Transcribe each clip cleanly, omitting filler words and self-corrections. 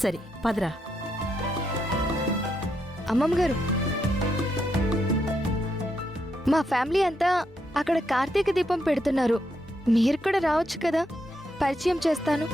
సరే పదరా. అమ్మమ్మగారు, మా ఫ్యామిలీ అంతా అక్కడ కార్తీక దీపం పెడుతున్నారు. మీరు కూడా రావచ్చు కదా, పరిచయం చేస్తాను.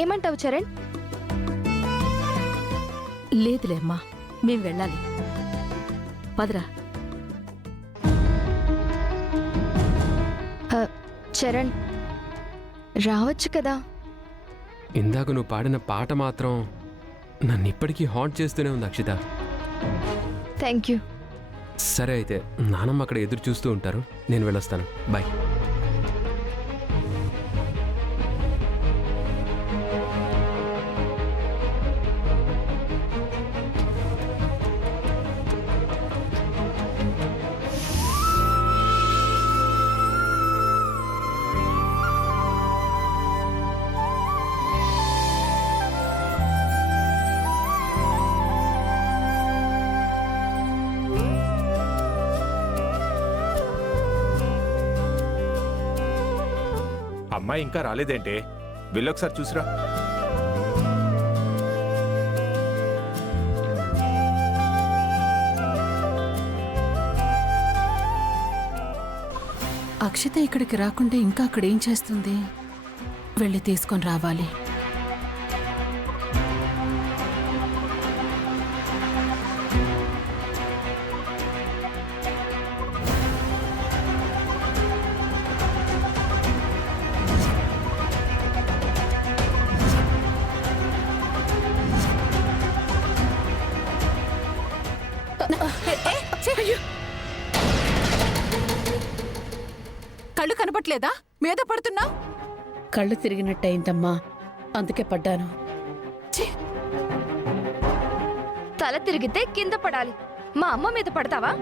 ఏమంటావు చరణ్? లేదులే అమ్మా, మేం వెళ్ళాలి. పదరా. చరణ్ రావచ్చు కదా. ఇందాక నువ్వు పాడిన పాట మాత్రం నన్ను ఇప్పటికీ హాంట్ చేస్తూనే ఉంది అక్షిత. Thank you. సరే అయితే నానమ్మ అక్కడ ఎదురు చూస్తూ ఉంటారు, నేను వెళ్ళొస్తాను. బాయ్. అమ్మాయి ఇంకా రాలేదేంటే? వెళ్ళొకసారి చూసిరా. అక్షిత ఇక్కడికి రాకుంటే ఇంకా అక్కడేం చేస్తుంది? వెళ్ళి తీసుకొని రావాలి. కళ్ళు కనపట్లేదా? మీద పడుతున్నా. కళ్ళు తిరిగినట్టయిందమ్మా, అందుకే పడ్డాను. తల తిరిగితే కింద పడాలి, మా అమ్మ మీద పడతావా?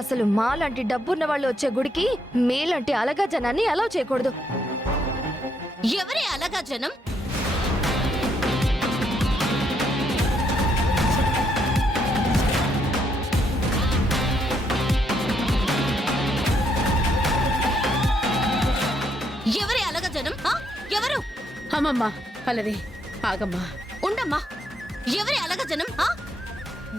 అసలు మాలాంటి డబ్బున్న వాళ్ళు వచ్చే గుడికి మీలాంటి అలగా జనాన్ని అలౌ చేయకూడదు. ఎవరే అలగా జనం? ఎవరే అలగా జనం? ఎవరు? అమ్మమ్మా పల్లవి ఆగమ్మా. ఉండమ్మా. ఎవరే అలగా జనం?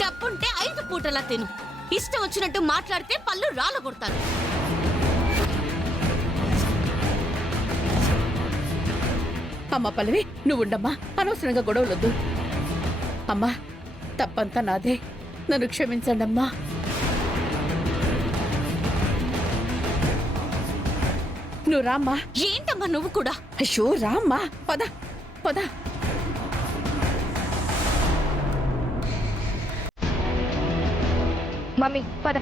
డబ్బుంటే 5 పూటలా తిను, ఇష్టం వచ్చినట్టు మాట్లాడితే పళ్ళు రాళ్ళ కొడతాను. అమ్మా పల్లవి, నువ్వు ఉండమ్మా, అనవసరంగా గొడవలొద్దు. అమ్మా తప్పంతా నాదే, నన్ను క్షమించండి అమ్మా. నువ్వు రామ్మా. ఏంటమ్మా నువ్వు కూడా? అయ్యో రామ్మా, పద పద. మమ్మీ పద.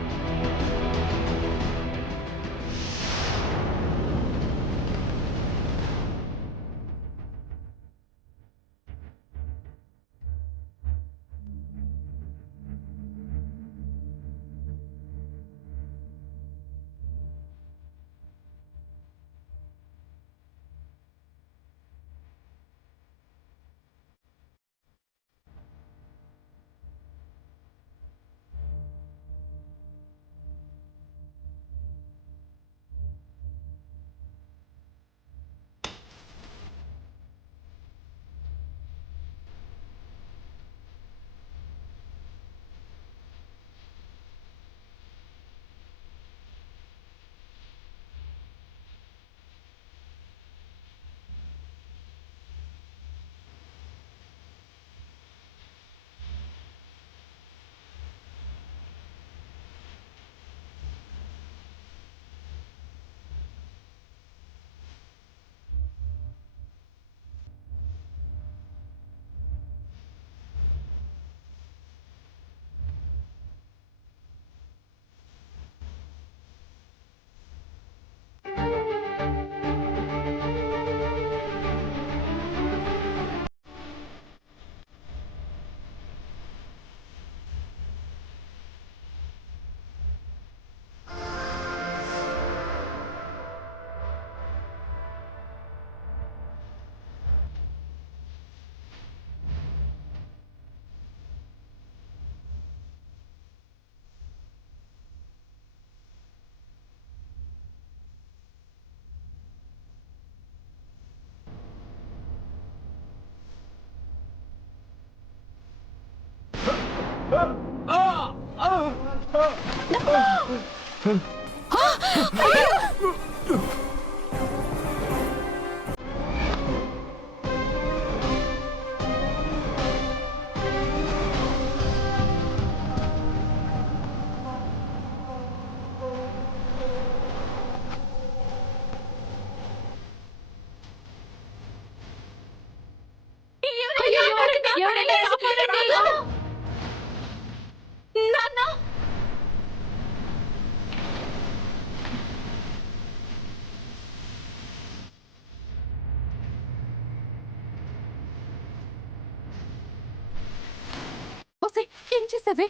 ఏం చేసావే?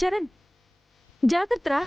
చరణ్ జాగ్రత్త రా.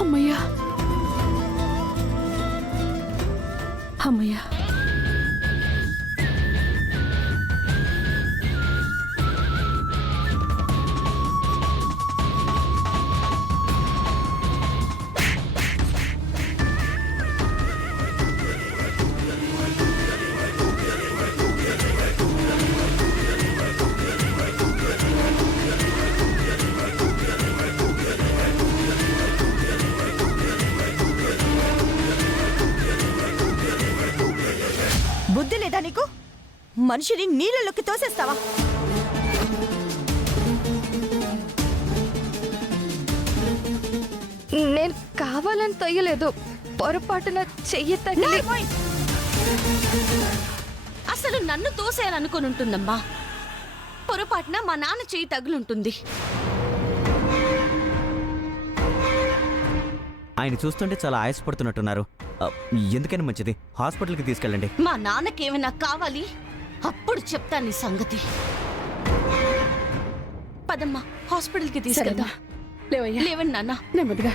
అమ్మయ్యా, అమ్మయ్యా. బుద్ధి లేదా నీకు? మనిషిని నీళ్ళలోకి తోసేస్తావా? నేను కావాలని తొయ్యలేదు, పొరపాటున చెయ్యి తగిలి. అసలు నన్ను తోసేయాలనుకుని ఉంటుందమ్మా. పొరపాటున మా నాన్న చెయ్యి తగులుంటుంది. ఆయన చూస్తుంటే చాలా ఆయాసపడుతున్నట్టున్నారు. ఎందుకని మంచిది హాస్పిటల్కి తీసుకెళ్ళండి. మా నాన్నకేమైనా కావాలి, అప్పుడు చెప్తాను నీ సంగతి. పదమ్మా, హాస్పిటల్కి తీసుకెళ్దా. లేవయ్యా, లేవండి నాన్న. నెమ్మదిగా.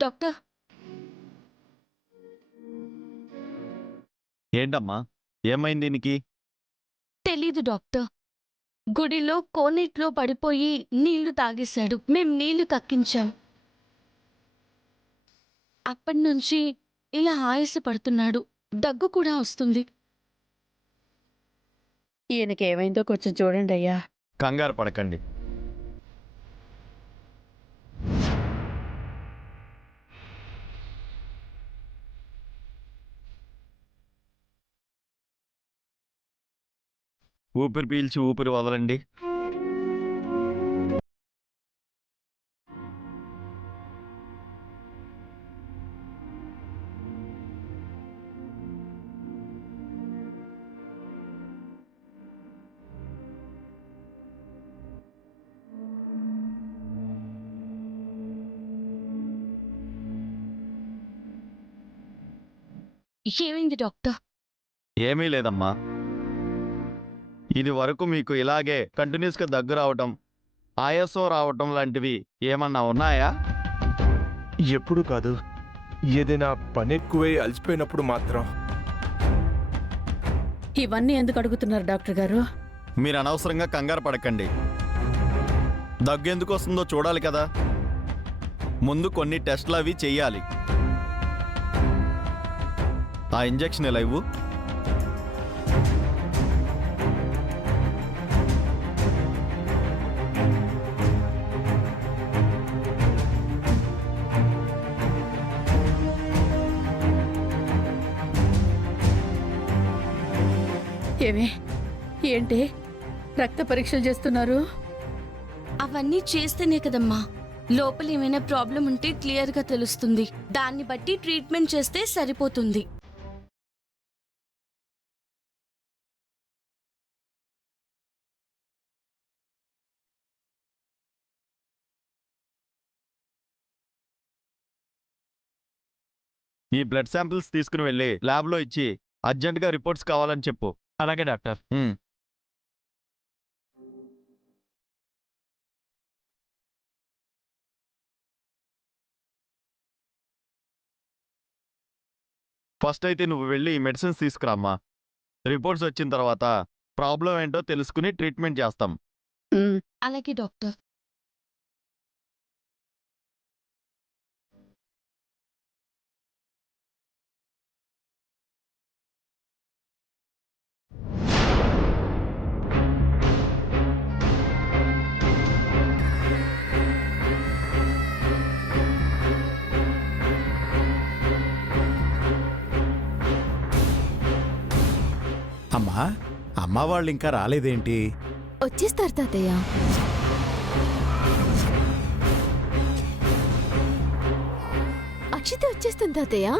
డాక్టర్, ఏంటమ్మా ఏమైంది దీనికి? తెలీదు డాక్టర్. గుడిలో కోనేట్లో పడిపోయి నీళ్లు తాగేశాడు. మేం నీళ్లు కక్కించాం. అప్పటి నుంచి ఇలా ఆయాసపడుతున్నాడు. దగ్గు కూడా వస్తుంది. ఈయనకి ఏమైందో కొంచెం చూడండి అయ్యా. కంగారు పడకండి. ఊపిరి పీల్చి ఊపిరి వదలండి. ఏమైంది డాక్టర్? ఏమీ లేదమ్మా. ఇది వరకు మీకు ఇలాగే కంటిన్యూస్గా దగ్గు రావటం, ఆయాసం రావటం లాంటివి ఏమన్నా ఉన్నాయా? ఎప్పుడు కాదు, ఏదైనా పని ఎక్కువై అలసిపోయినప్పుడు మాత్రం. ఇవన్నీ ఎందుకు అడుగుతున్నారు డాక్టర్ గారు? మీరు అనవసరంగా కంగారు పడకండి. దగ్గు ఎందుకు వస్తుందో చూడాలి కదా. ముందు కొన్ని టెస్టులు అవి చెయ్యాలి. ఆ ఇంజెక్షన్ ఎలా ఇవ్వు. ఏమే ఏంటి రక్త పరీక్షలు చేస్తున్నారు? అవన్నీ చేస్తేనే కదమ్మా లోపల ఏమైనా ప్రాబ్లం ఉంటే క్లియర్ గా తెలుస్తుంది. దాన్ని బట్టి ట్రీట్మెంట్ చేస్తే సరిపోతుంది. ఈ బ్లడ్ శాంపిల్స్ తీసుకుని వెళ్ళి ల్యాబ్లో ఇచ్చి అర్జెంటుగా రిపోర్ట్స్ కావాలని చెప్పు. అలాగే డాక్టర్. ఫస్ట్ అయితే నువ్వు వెళ్ళి ఈ మెడిసిన్స్ తీసుకురామ్మా. రిపోర్ట్స్ వచ్చిన తర్వాత ప్రాబ్లం ఏంటో తెలుసుకుని ట్రీట్మెంట్ చేస్తాం. అలాగే డాక్టర్. అమ్మా, అమ్మ వాళ్ళు ఇంకా రాలేదేంటి? వచ్చేస్తారు తాతయ్య. అక్షిత వచ్చేస్తుంది తాతయ్య.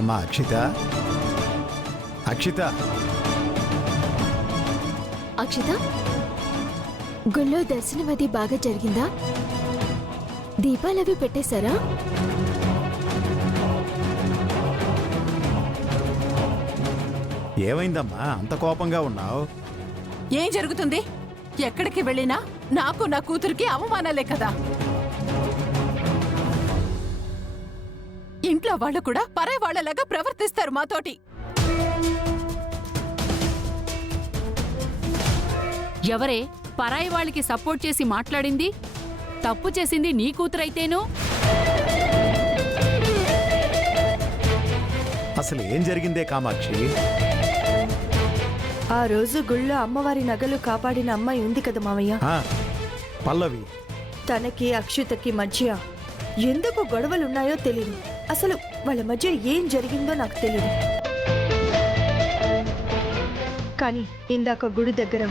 అమ్మా అక్షిత, అక్షిత, అక్షిత, గుళ్ళో దర్శనం అది బాగా జరిగిందా? దీపాలవి పెట్టేశారా? ఏమైందమ్మా అంత కోపంగా ఉన్నావు? ఏం జరుగుతుంది? ఎక్కడికి వెళ్ళినా నాకు నా కూతురికి అవమానాలే కదా. ఇంట్లో వాళ్ళు కూడా పరాయి వాళ్ళలాగా ప్రవర్తిస్తారు మాతోటి. ఎవరే పరాయి వాళ్ళకి సపోర్ట్ చేసి మాట్లాడింది? తప్పు చేసింది నీ కూతురైతేను. అసలు ఏం జరిగిందే కామాక్షి? ఆ రోజు గుళ్ళో అమ్మవారి నగలు కాపాడిన అమ్మాయి ఉంది కదా మామయ్య, పల్లవి. తనకి అక్షితకి మధ్య ఎందుకు గొడవలున్నాయో తెలియదు. అసలు వాళ్ళ మధ్య ఏం జరిగిందో నాకు తెలియదు. కానీ ఇందాక గుడి దగ్గర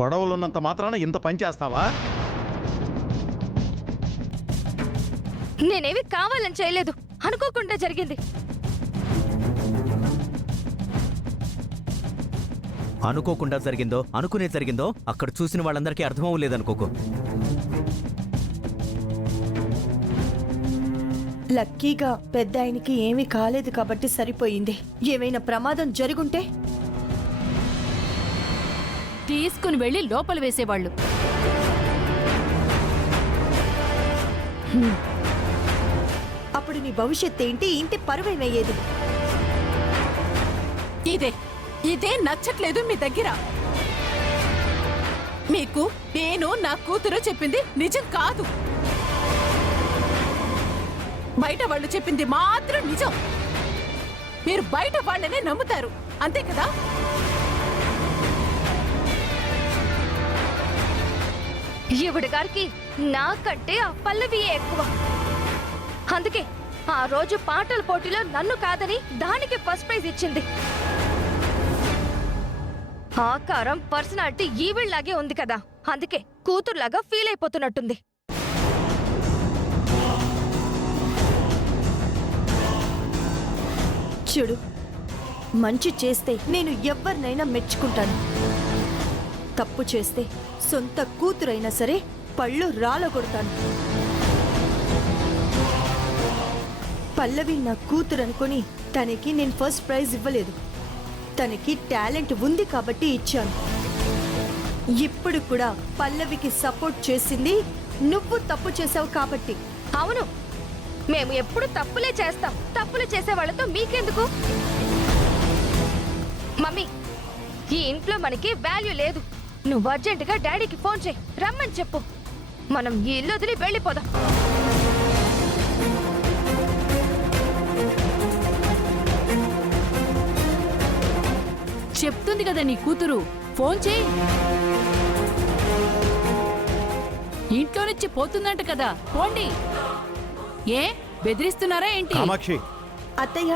గొడవలున్నంత మాత్రాన ఇంత పని చేస్తావా? నేనేమి కావాలని చేయలేదు, అనుకోకుండా జరిగింది. అనుకోకుండా జరిగిందో అనుకునే జరిగిందో అక్కడ చూసిన వాళ్ళందరికీ అర్థమవ్వలేదనుకోకు. లక్కీగా పెద్ద ఆయనకి ఏమీ కాలేదు కాబట్టి సరిపోయింది. ఏమైనా ప్రమాదం జరుగుంటే తీసుకుని వెళ్ళి లోపల వేసేవాళ్ళు. అప్పుడు నీ భవిష్యత్ ఏంటి, ఇంటి పరువేమయ్యేది? ఇదే నచ్చట్లేదు మీ దగ్గర. మీకు నేను నా కూతురు చెప్పింది నిజం కాదు, బయట వాళ్ళు చెప్పింది మాత్రం నిజం. మీరు బయట వాళ్ళనే నమ్ముతారు, అంతే కదా? ఈవిడ గారికి నాకంటే ఆ పల్లవియే ఎక్కువ. అందుకే ఆ రోజు పాటల పోటీలో నన్ను కాదని దానికి ఫస్ట్ ప్రైజ్ ఇచ్చింది. ఆకారం, పర్సనాలిటీ ఈవిళ్ళలాగే ఉంది కదా, అందుకే కూతురులాగా ఫీల్ అయిపోతున్నట్టుంది. చూడు, మంచి చేస్తే నేను ఎవరినైనా మెచ్చుకుంటాను. తప్పు చేస్తే సొంత కూతురైనా సరే పళ్ళు రాలగొడతాను. పల్లవి నా కూతురు అనుకుని తనకి నేను ఫస్ట్ ప్రైజ్ ఇవ్వలేదు. తనకి టాలెంట్ ఉంది కాబట్టి ఇచ్చాను. ఇప్పుడు కూడా పల్లవికి సపోర్ట్ చేసింది నువ్వు తప్పు చేసావు కాబట్టి. అవును, మేము ఎప్పుడు తప్పులే చేస్తాం. తప్పులు చేసే వాళ్ళతో మీకెందుకు? మమ్మీ, ఈ ఇంట్లో మనకి వాల్యూ లేదు. నువ్వు అర్జెంటుగా డాడీకి ఫోన్ చేయి, రమ్మని చెప్పు. మనం ఈ ఇల్లు వదిలి వెళ్ళిపోదాం. చెప్తుంది కదా నీ కూతురు, ఫోన్ చేయి. ఇంట్లో నుంచి పోతుందంట కదా, పోండి. ఏ బెదిరిస్తున్నారా ఏంటి? కామాక్షి, అత్తయ్య,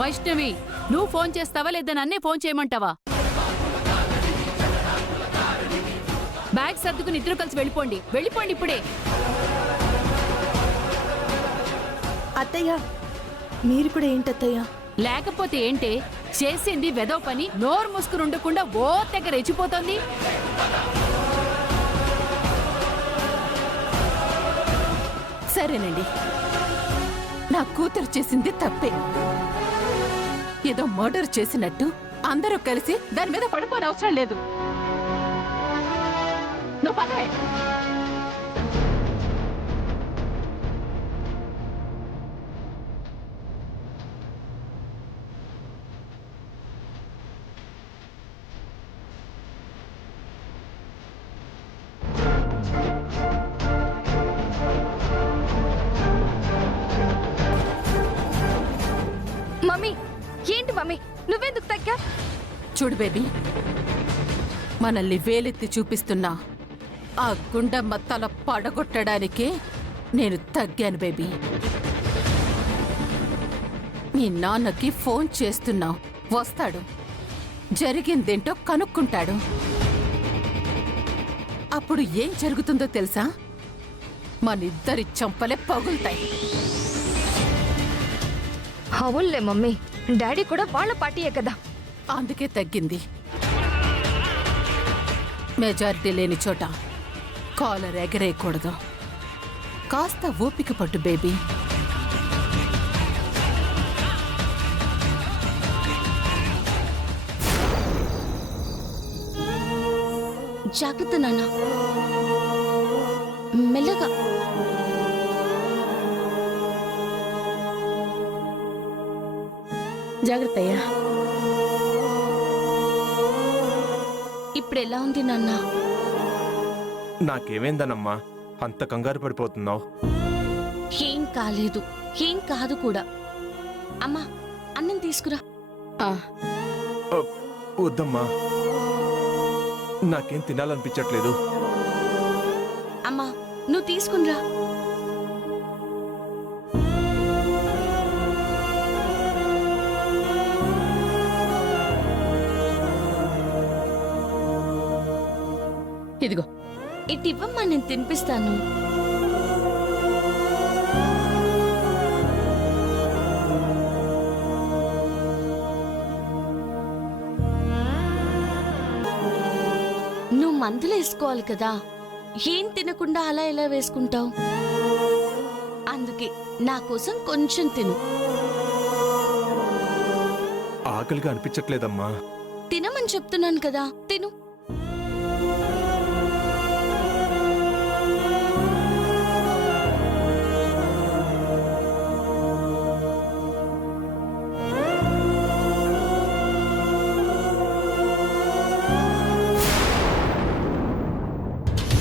వైష్ణవి, నువ్వు ఫోన్ చేస్తావా లేదా నన్నే ఫోన్ చేయమంటావా? బ్యాగ్ సర్దుకుని ఇద్దరు కలిసి వెళ్ళిపోండి. వెళ్ళిపోండి ఇప్పుడే. అత్తయ్య, మీరు కూడా ఏంటత్తయ్య? లేకపోతే ఏంటే, చేసింది వెదవ పని నోరు మూసుకుని ఉండకుండా ఓ తెగ రెచ్చిపోతోంది. సరేనండి, నా కూతురు చేసింది తప్పే. ఏదో మర్డర్ చేసినట్టు అందరూ కలిసి దాని మీద పడిపోని అవసరం లేదు. నువ్వు పదవే. మమ్మీ, ఏంటి మమ్మీ, నువ్వెందుకు తగ్గా? చూడు బేబీ, మనల్ని వేలెత్తి చూపిస్తున్నా ఆ గుండమ్మ తల పడగొట్టడానికే నేను తగ్గాను బేబీ. మీ నాన్నకి ఫోన్ చేస్తున్నావు, వస్తాడు, జరిగిందేంటో కనుక్కుంటాడు. అప్పుడు ఏం జరుగుతుందో తెలుసా? మనిద్దరి చంపలే పగులుతాయి. అవునులే మమ్మీ, డాడీ కూడా వాళ్ళ పార్టీయే కదా. అందుకే తగ్గింది. మెజారిటీ లేని చోట కాలర్ ఎగరేయకూడదు. కాస్త ఓపిక పట్టు బేబీ. జాగ్రత్త నాన్న, మెల్లగా. జాగ్రత్త అయ్యా. ఇప్పుడు ఎలా ఉంది నాన్న? నాకేమైందనమ్మా అంత కంగారు పడిపోతున్నావు? ఏం కాలేదు, ఏం కాదు కూడా. అమ్మా, అన్నం తీసుకురా. వద్దమ్మా, నాకేం తినాలనిపించట్లేదు. అమ్మా, నువ్వు తీసుకునిరా. ఇదిగో, ఇటు ఇవ్వమ్మా, నేను తినిపిస్తాను. నువ్వు మందులు వేసుకోవాలి కదా, ఏం తినకుండా అలా ఎలా వేసుకుంటావు? అందుకే నా కోసం కొంచెం తిను. ఆకలిగా అనిపించట్లేదమ్మా. తినమని చెప్తున్నాను కదా, తిను.